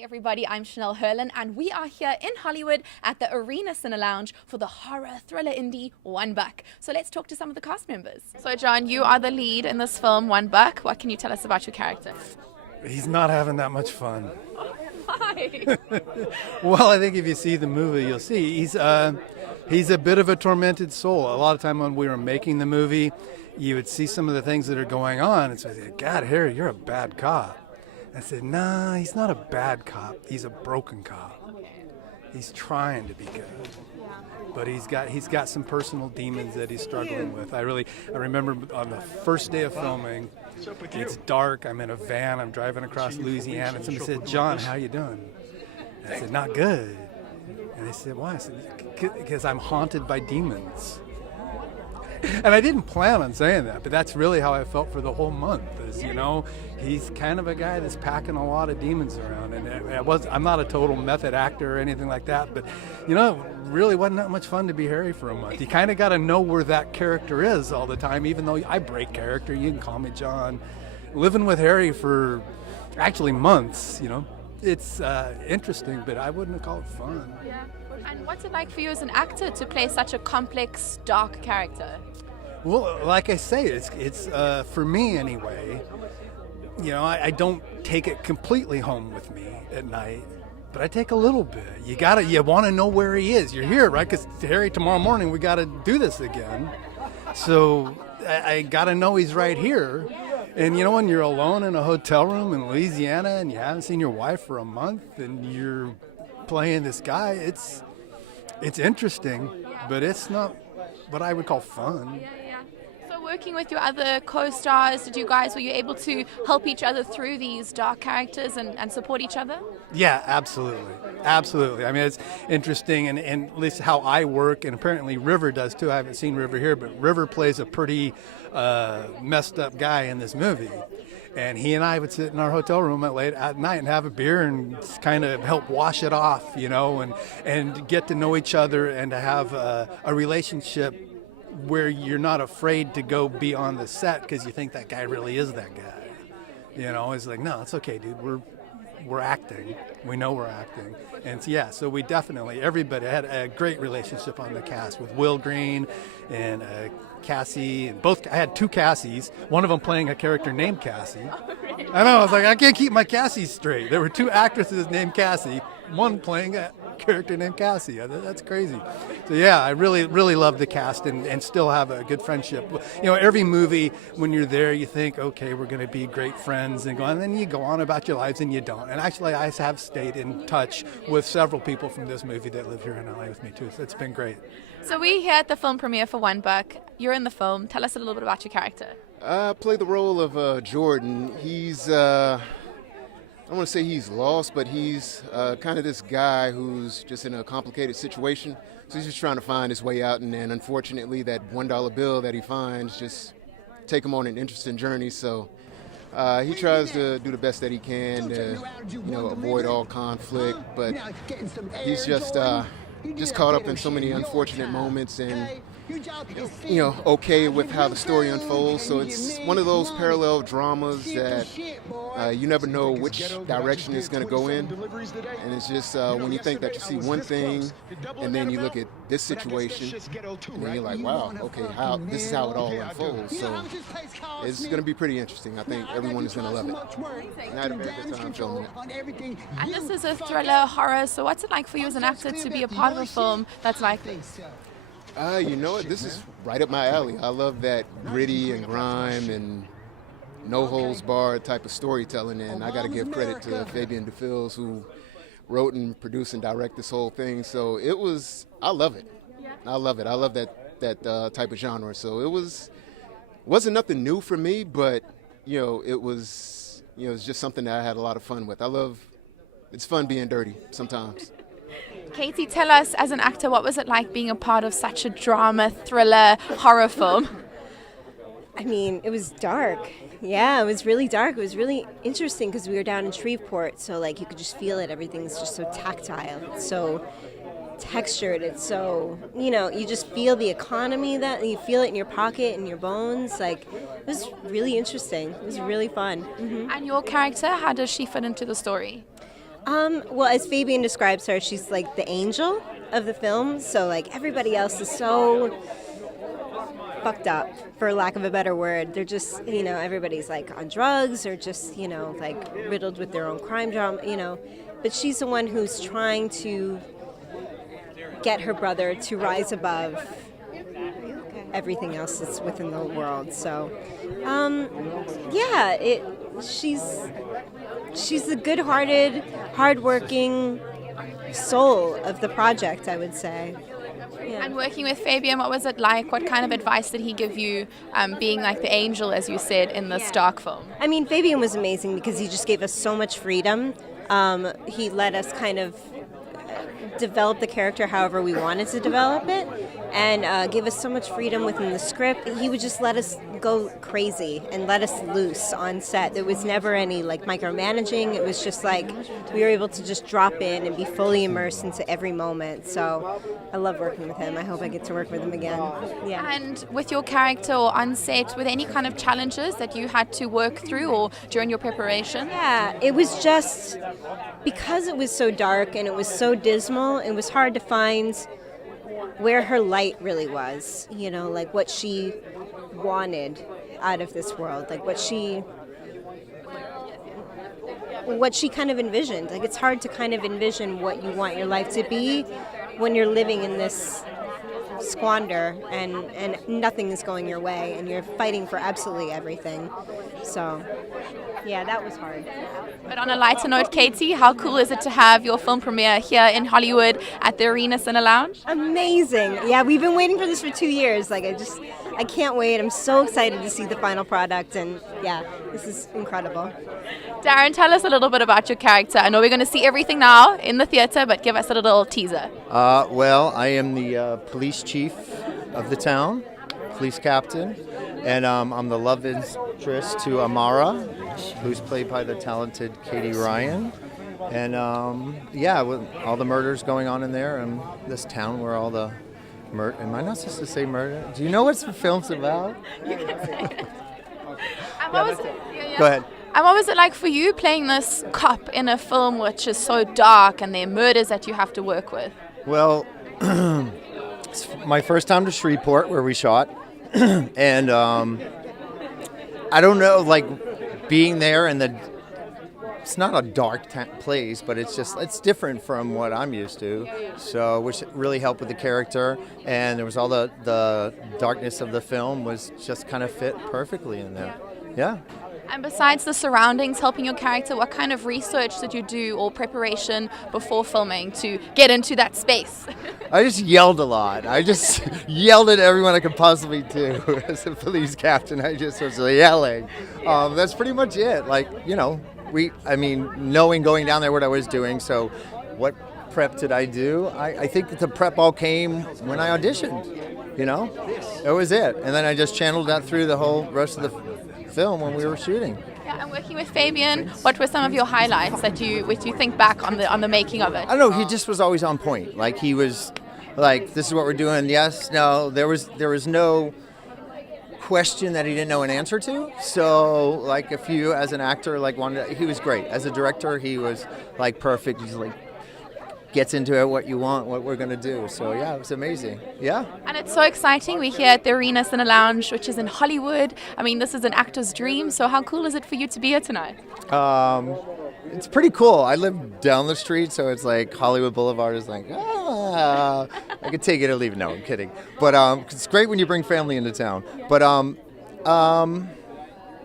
Hey everybody, I'm Chanel Herlin and we are here in Hollywood at the Arena Cine Lounge for the horror thriller indie One Buck. So let's talk to some of the cast members. So John, you are the lead in this film, One Buck. What can you tell us about your character? He's not having that much fun. Why? Well, I think if you see the movie, you'll see he's a bit of a tormented soul. A lot of time when we were making the movie, you would see some of the things that are going on and say, God, Harry, you're a bad cop. I said, nah, he's not a bad cop. He's a broken cop. He's trying to be good. But he's got some personal demons that he's struggling with. I remember on the first day of filming, it's dark, I'm in a van, I'm driving across Louisiana, and somebody said, John, how you doing? And I said, not good. And they said, why? I said, because I'm haunted by demons. And I didn't plan on saying that, but that's really how I felt for the whole month. Is, he's kind of a guy that's packing a lot of demons around. And I'm not a total method actor or anything like that, but it really wasn't that much fun to be Harry for a month. You kind of got to know where that character is all the time, even though I break character. You can call me John. Living with Harry for actually months, it's interesting, but I wouldn't call it fun. Yeah. And what's it like for you as an actor to play such a complex, dark character? Well, like I say, it's for me anyway. I don't take it completely home with me at night, but I take a little bit. You want to know where he is. You're here, right? Because Harry, tomorrow morning we got to do this again. So I got to know he's right here. And when you're alone in a hotel room in Louisiana and you haven't seen your wife for a month and you're playing this guy, it's interesting, but it's not what I would call fun. Yeah. So working with your other co-stars, were you able to help each other through these dark characters and support each other? Yeah, absolutely. I mean, it's interesting, and at least how I work, and apparently River does too. I haven't seen River here, but River plays a pretty messed up guy in this movie. And he and I would sit in our hotel room late at night and have a beer and kind of help wash it off, and get to know each other and to have a relationship where you're not afraid to go be on the set because you think that guy really is that guy. It's like, no, it's okay, dude. We're acting. We know we're acting. And so we definitely, everybody had a great relationship on the cast with Will Green and Cassie. And I had two Cassies, one of them playing a character named Cassie. I know, I was like, I can't keep my Cassies straight. There were two actresses named Cassie, one playing a character named Cassie. That's crazy. So I really, really love the cast and still have a good friendship. Every movie, when you're there, you think, okay, we're going to be great friends and then you go on about your lives and you don't. And actually, I have stayed in touch with several people from this movie that live here in LA with me too. So it's been great. So we're here at the film premiere for One Buck. You're in the film. Tell us a little bit about your character. I play the role of Jordan. He's, I don't want to say he's lost, but he's kind of this guy who's just in a complicated situation. So he's just trying to find his way out, and then unfortunately that $1 bill that he finds just take him on an interesting journey. So he tries to do the best that he can to, avoid all conflict, but he's just caught up in so many unfortunate moments and okay with how the story unfolds. So it's one of those parallel dramas that you never know which direction it's going to go in. And it's just when you think that you see one thing and then you look at this situation and then you're like, wow, okay, this is how it all unfolds. So it's going to be pretty interesting. I think everyone is going to love it. And I had a very good time filming it. And this is a thriller horror, so what's it like for you as an actor to be a part of a film that's like this? This is right up my alley. I love that gritty and grime and no holds barred type of storytelling, and I got to give credit to Fabian DeFils, who wrote and produced and directed this whole thing. So I love it. I love it. I love that type of genre. So it wasn't nothing new for me, but it was just something that I had a lot of fun with. It's fun being dirty sometimes. Katie, tell us, as an actor, what was it like being a part of such a drama, thriller, horror film? I mean, it was dark. Yeah, it was really dark. It was really interesting because we were down in Shreveport, so you could just feel it. Everything's just so tactile. It's so textured. It's so, you just feel the economy that you feel it in your pocket and your bones. It was really interesting. It was really fun. Mm-hmm. And your character, how does she fit into the story? Well, as Fabian describes her, she's like the angel of the film. So like everybody else is so fucked up, for lack of a better word. They're just, everybody's like on drugs or just, like riddled with their own crime drama, But she's the one who's trying to get her brother to rise above everything else that's within the world. So, she's the good-hearted, hardworking soul of the project, I would say. Yeah. And working with Fabian, what was it like? What kind of advice did he give you, being like the angel, as you said, in this dark film? I mean, Fabian was amazing because he just gave us so much freedom. He let us kind of develop the character however we wanted to develop it, and give us so much freedom within the script. He would just let us go crazy and let us loose on set. There was never any like micromanaging. It was just like we were able to just drop in and be fully immersed into every moment. So I love working with him. I hope I get to work with him again. Yeah. And with your character or on set, were there any kind of challenges that you had to work through or during your preparation? Yeah, it was just because it was so dark and it was so dismal, it was hard to find where her light really was, like what she wanted out of this world, like what she kind of envisioned. Like it's hard to kind of envision what you want your life to be when you're living in this squander and nothing is going your way and you're fighting for absolutely everything. So yeah, that was hard. But on a lighter note, Katie, how cool is it to have your film premiere here in Hollywood at the Arena Cine Lounge? Amazing. Yeah, we've been waiting for this for 2 years. Like I can't wait. I'm so excited to see the final product, and yeah, this is incredible. Darren, tell us a little bit about your character. I know we're going to see everything now in the theater, but give us a little teaser. Well, I am the police chief of the town, police captain, and I'm the love interest to Amara, who's played by the talented Katie Ryan. And with all the murders going on in there, and this town where all the am I not supposed to say murder? Do you know what the film's about? You can say it. Go ahead. And what was it like for you playing this cop in a film which is so dark and there are murders that you have to work with? Well, it's my first time to Shreveport where we shot. And I don't know, like being there and it's not a dark place, but it's different from what I'm used to. So, which really helped with the character, and there was all the darkness of the film was just kind of fit perfectly in there. Yeah. And besides the surroundings helping your character, what kind of research did you do or preparation before filming to get into that space? I just yelled a lot. I just yelled at everyone I could possibly do. As a police captain, I just was yelling. That's pretty much it. Like, knowing going down there what I was doing. So what prep did I do? I think that the prep all came when I auditioned. That was it. And then I just channeled that through the whole rest of the film when we were shooting. Yeah, and working with Fabian, what were some of your highlights that you think back on the making of it? I don't know, he just was always on point. Like he was like, this is what we're doing, yes, no, there was no question that he didn't know an answer to. So like if you as an actor he was great. As a director, he was like perfect. He's like gets into it, what you want, what we're going to do. So yeah, it was amazing. Yeah. And it's so exciting. We're here at the Arena Cine Lounge, which is in Hollywood. I mean, this is an actor's dream. So how cool is it for you to be here tonight? It's pretty cool. I live down the street, so it's like Hollywood Boulevard is like, I could take it or leave it. No, I'm kidding. But it's great when you bring family into town. But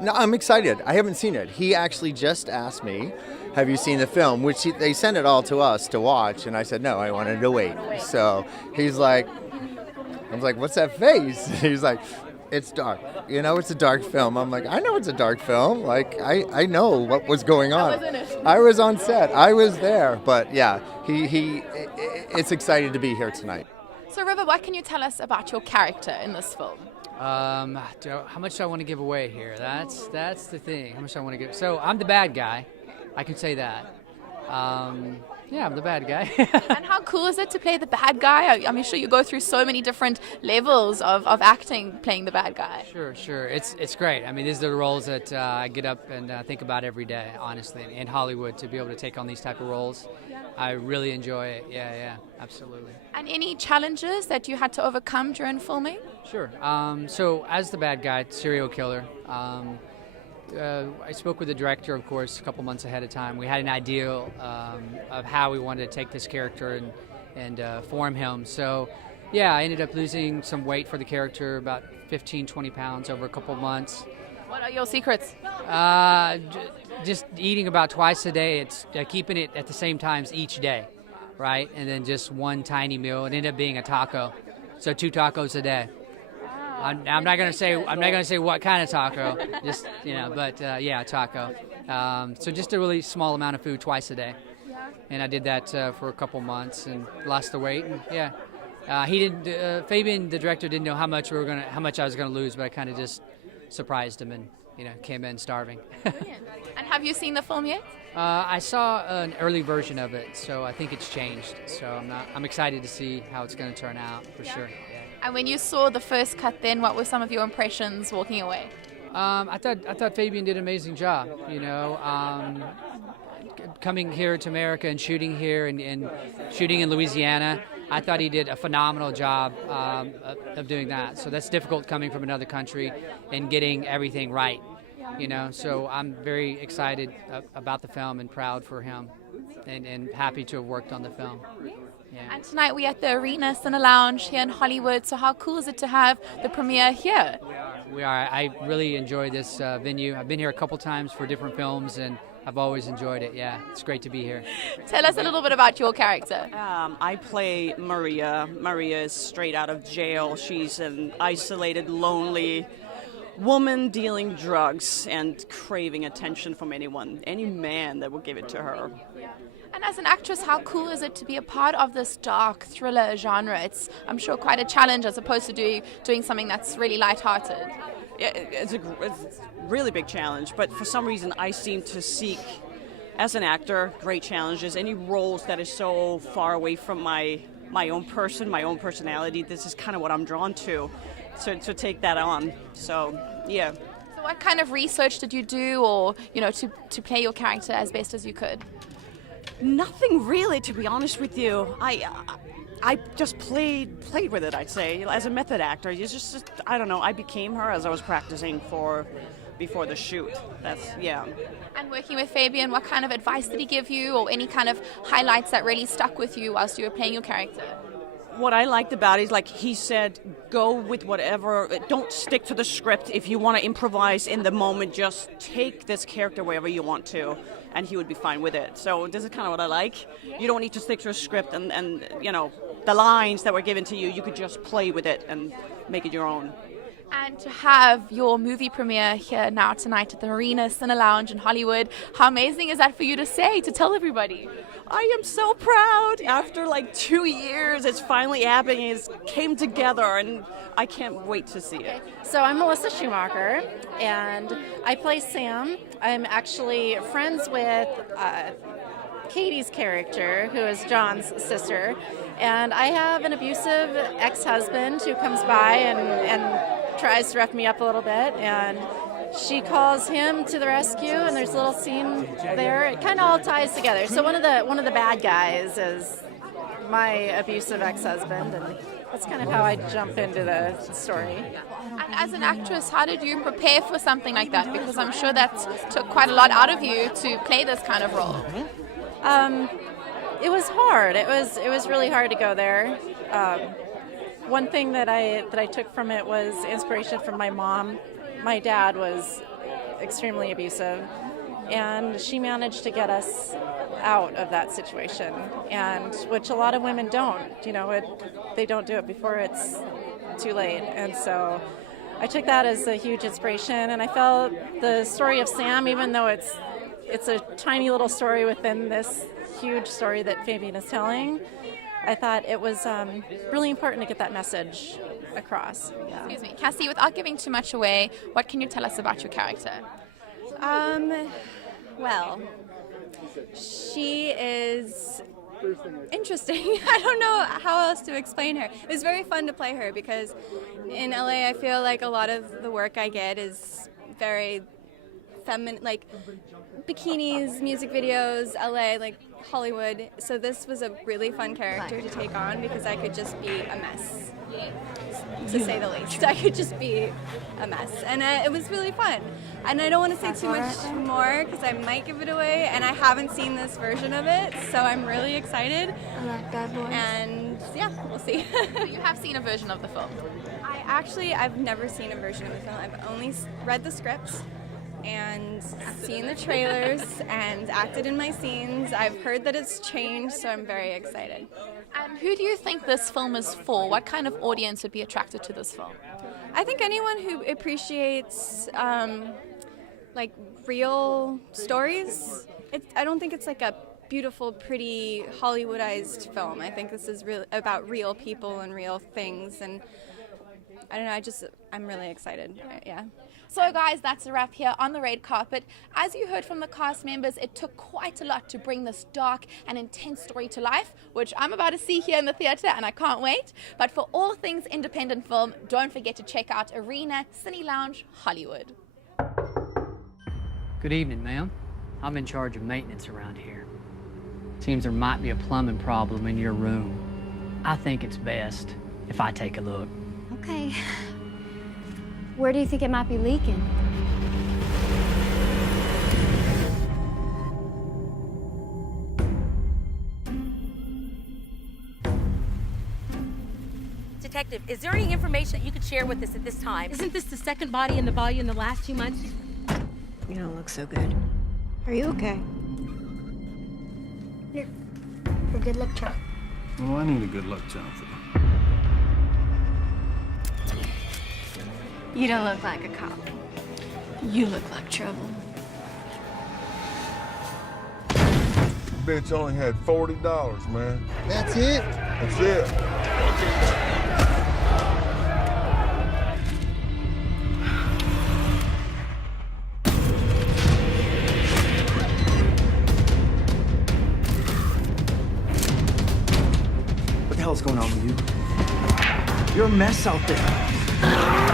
no, I'm excited. I haven't seen it. He actually just asked me, have you seen the film? Which they sent it all to us to watch, and I said, no, I wanted to wait. So he's like, I was like, what's that face? He's like, it's dark. It's a dark film. I'm like, I know it's a dark film. Like, I know what was going on. I was on set. I was there. But yeah, it's exciting to be here tonight. So River, what can you tell us about your character in this film? How much do I want to give away here? That's the thing. How much I want to give. So I'm the bad guy. I can say that. Yeah, I'm the bad guy. And how cool is it to play the bad guy? I'm sure you go through so many different levels of acting playing the bad guy. Sure. It's great. I mean, these are the roles that I get up and think about every day, honestly, in Hollywood, to be able to take on these type of roles. I really enjoy it. Yeah, absolutely. And any challenges that you had to overcome during filming? Sure. So as the bad guy, serial killer, I spoke with the director, of course, a couple months ahead of time. We had an idea of how we wanted to take this character and form him. So, yeah, I ended up losing some weight for the character, about 15, 20 pounds over a couple months. What are your secrets? Just eating about twice a day. It's keeping it at the same times each day, right? And then just one tiny meal. It ended up being a taco, so 2 tacos a day. I'm not gonna say what kind of taco, just but yeah, taco. So just a really small amount of food twice a day, and I did that for a couple months and lost the weight. And he didn't. Fabian, the director, didn't know how much I was gonna lose, but I kind of just surprised him and came in starving. And have you seen the film yet? I saw an early version of it, so I think it's changed. So I'm excited to see how it's going to turn out for sure. Yeah. And when you saw the first cut, then what were some of your impressions walking away? I thought Fabian did an amazing job. Coming here to America and shooting here and shooting in Louisiana, I thought he did a phenomenal job of doing that. So that's difficult coming from another country and getting everything right. So I'm very excited about the film and proud for him and happy to have worked on the film. Yeah. And tonight we're at the Arena Cine Lounge here in Hollywood. So how cool is it to have the premiere here? We are. I really enjoy this venue. I've been here a couple times for different films, and I've always enjoyed it. Yeah, it's great to be here. Tell us a little bit about your character. I play Maria. Maria is straight out of jail. She's an isolated, lonely woman dealing drugs and craving attention from any man that will give it to her. And as an actress, how cool is it to be a part of this dark thriller genre? It's, I'm sure, quite a challenge as opposed to doing something that's really lighthearted. Yeah, it's a really big challenge, but for some reason I seem to seek, as an actor, great challenges. Any roles that is so far away from my own person, my own personality, this is kind of what I'm drawn to take that on. So, yeah. So what kind of research did you do or, to play your character as best as you could? Nothing really, to be honest with you. I just played with it, I'd say, as a method actor. You just I don't know, I became her as I was practicing before the shoot. Yeah. And working with Fabian, what kind of advice did he give you or any kind of highlights that really stuck with you whilst you were playing your character? What I liked about it is, he said, go with whatever, don't stick to the script. If you want to improvise in the moment, just take this character wherever you want to, and he would be fine with it. So this is kind of what I like. You don't need to stick to a script and the lines that were given to you, you could just play with it and make it your own. And to have your movie premiere here now tonight at the Arena Cine Lounge in Hollywood, how amazing is that for you to tell everybody? I am so proud. After 2 years, it's finally happening. It came together, and I can't wait to see it. So I'm Melissa Schumacher, and I play Sam. I'm actually friends with Katie's character, who is John's sister, and I have an abusive ex-husband who comes by and tries to rough me up a little bit, and she calls him to the rescue, and there's a little scene there. It kind of all ties together. So one of the bad guys is my abusive ex-husband, and that's kind of how I jump into the story. And as an actress, how did you prepare for something like that? Because I'm sure that took quite a lot out of you to play this kind of role. It was hard. It was really hard to go there. One thing that I took from it was inspiration from my mom. My dad was extremely abusive, and she managed to get us out of that situation, and which a lot of women don't. They don't do it before it's too late, and so I took that as a huge inspiration. And I felt the story of Sam, even though it's a tiny little story within this huge story that Fabian is telling, I thought it was really important to get that message across. Yeah. Excuse me, Cassie, without giving too much away, what can you tell us about your character? Well, she is Interesting. I don't know how else to explain her. It was very fun to play her because in LA I feel like a lot of the work I get is very feminine, like bikinis, music videos, LA, like Hollywood. So this was a really fun character to take on because I could just be a mess, to say the least. I could just be a mess, and it was really fun. And I don't want to say too much more because I might give it away, and I haven't seen this version of it, so I'm really excited. I like bad boys. And yeah, we'll see. You have seen a version of the film. I've never seen a version of the film. I've only read the scripts and seen the trailers and acted in my scenes. I've heard that it's changed, so I'm very excited. And who do you think this film is for? What kind of audience would be attracted to this film? I think anyone who appreciates like real stories. I don't think it's like a beautiful, pretty Hollywoodized film. I think this is really about real people and real things, and I don't know, I'm really excited. Yeah. So guys, that's a wrap here on the red carpet. As you heard from the cast members, it took quite a lot to bring this dark and intense story to life, which I'm about to see here in the theatre, and I can't wait. But for all things independent film, don't forget to check out Arena Cine Lounge Hollywood. Good evening, ma'am. I'm in charge of maintenance around here. Seems there might be a plumbing problem in your room. I think it's best if I take a look. Okay. Where do you think it might be leaking? Detective, is there any information that you could share with us at this time? Isn't this the second body in the volume in the last 2 months? You don't look so good. Are you okay? Here, for good luck charm. Well, I need a good luck charm for you. You don't look like a cop. You look like trouble. Bitch only had $40, man. That's it? That's it. What the hell's going on with you? You're a mess out there.